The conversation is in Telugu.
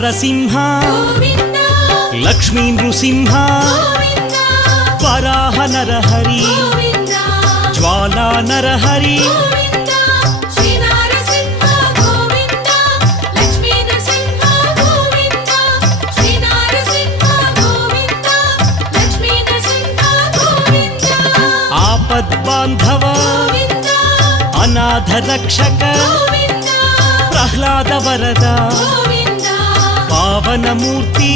నారసింహ లక్ష్మీ నృసింహ వరాహ నరహరి జ్వాలా నరహరి ఆపద్బాంధవ అనాథ రక్షక ప్రహ్లాద వరద పావనమూర్తి